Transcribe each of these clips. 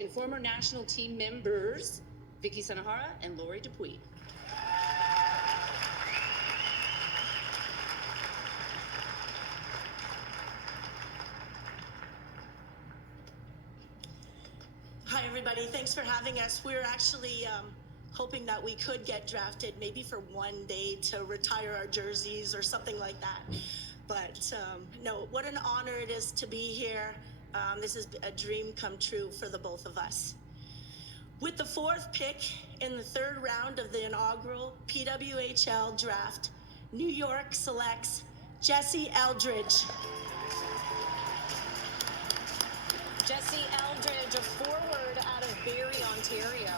And former national team members Vicky Sanahara and Lori Dupuy. Hi, everybody. Thanks for having us. We're actually hoping that we could get drafted maybe for one day to retire our jerseys or something like that. But no, what an honor it is to be here. This is a dream come true for the both of us. With the 4th pick in the 3rd round of the inaugural PWHL draft, New York selects Jessie Eldridge. Jessie Eldridge, a forward out of Barrie, Ontario.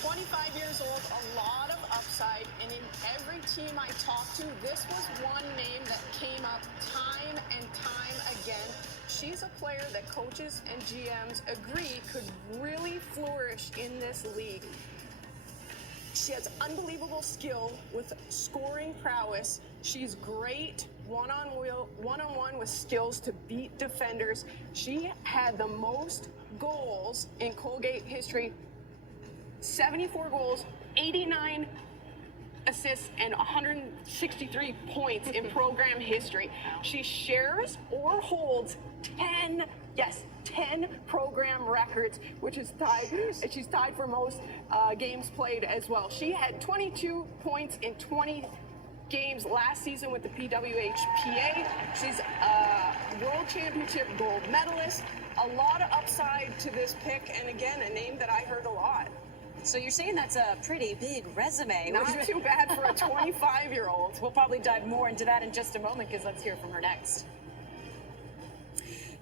25 years old, a lot of upside, and in every team I talked to, this was one name that came up time and time again. She's a player that coaches and GMs agree could really flourish in this league. She has unbelievable skill with scoring prowess. She's great one-on-one with skills to beat defenders. She had the most goals in Colgate history, 74 goals, 89 assists, and 163 points in program history. She shares or holds 10 program records, which is tied. She's tied for most games played as well. She had 22 points in 20 games last season with the PWHPA. She's a World Championship gold medalist. A lot of upside to this pick, and again, a name that I heard a lot. So you're saying that's a pretty big resume. Not too bad for a 25-year-old. We'll probably dive more into that in just a moment, because let's hear from her next.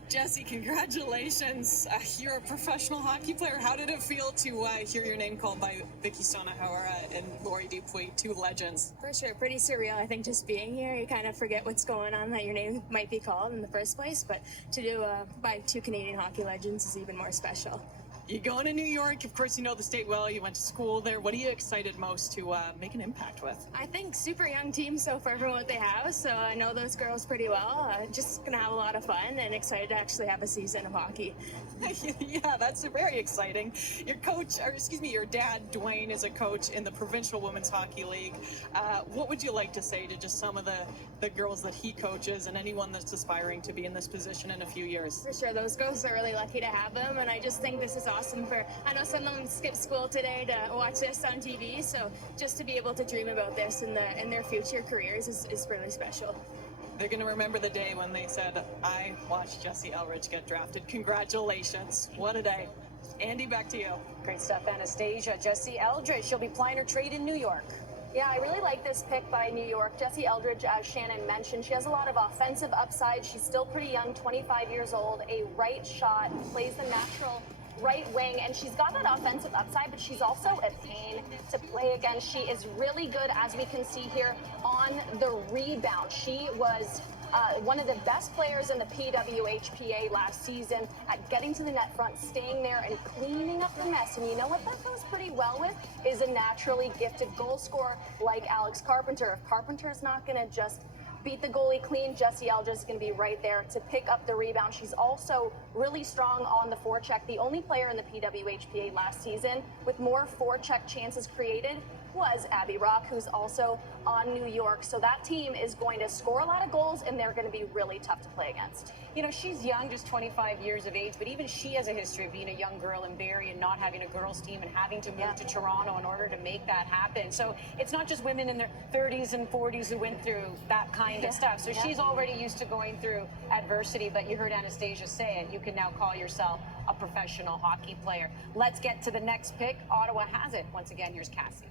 Jessie, congratulations. You're a professional hockey player. How did it feel to hear your name called by Vicky Sanahara and Lori Dupuy, 2 legends? For sure, pretty surreal. I think just being here, you kind of forget what's going on, that your name might be called in the first place, but to do by 2 Canadian hockey legends is even more special. You're going to New York. Of course, you know the state well. You went to school there. What are you excited most to make an impact with? I think super young team so far from what they have, so I know those girls pretty well. Just going to have a lot of fun and excited to actually have a season of hockey. Yeah, that's very exciting. Your dad, Dwayne, is a coach in the Provincial Women's Hockey League. What would you like to say to just some of the girls that he coaches and anyone that's aspiring to be in this position in a few years? For sure, those girls are really lucky to have them, and I just think this is awesome I know some of them skipped school today to watch this on TV, so just to be able to dream about this in their future careers is really special. They're going to remember the day when they said, I watched Jessie Eldridge get drafted. Congratulations. What a day. Andy, back to you. Great stuff, Anastasia. Jessie Eldridge, she'll be plying her trade in New York. Yeah, I really like this pick by New York. Jessie Eldridge, as Shannon mentioned, she has a lot of offensive upside. She's still pretty young, 25 years old, a right shot, plays the natural right wing, and she's got that offensive upside, but she's also a pain to play against. She is really good, as we can see here, on the rebound. She was one of the best players in the PWHPA last season at getting to the net front, staying there, and cleaning up the mess. And you know what that goes pretty well with is a naturally gifted goal scorer like Alex Carpenter. If Carpenter's not going to just beat the goalie clean, Jessie Eldridge is going to be right there to pick up the rebound. She's also really strong on the forecheck. The only player in the PWHPA last season with more forecheck chances created was Abby Rock, who's also on New York. So that team is going to score a lot of goals, and they're going to be really tough to play against. You know, she's young, just 25 years of age, but even she has a history of being a young girl in Barrie and not having a girls team and having to move to Toronto in order to make that happen. So it's not just women in their 30s and 40s who went through that kind of stuff. So she's already used to going through adversity, but you heard Anastasia say it. You can now call yourself a professional hockey player. Let's get to the next pick. Ottawa has it. Once again, here's Cassie.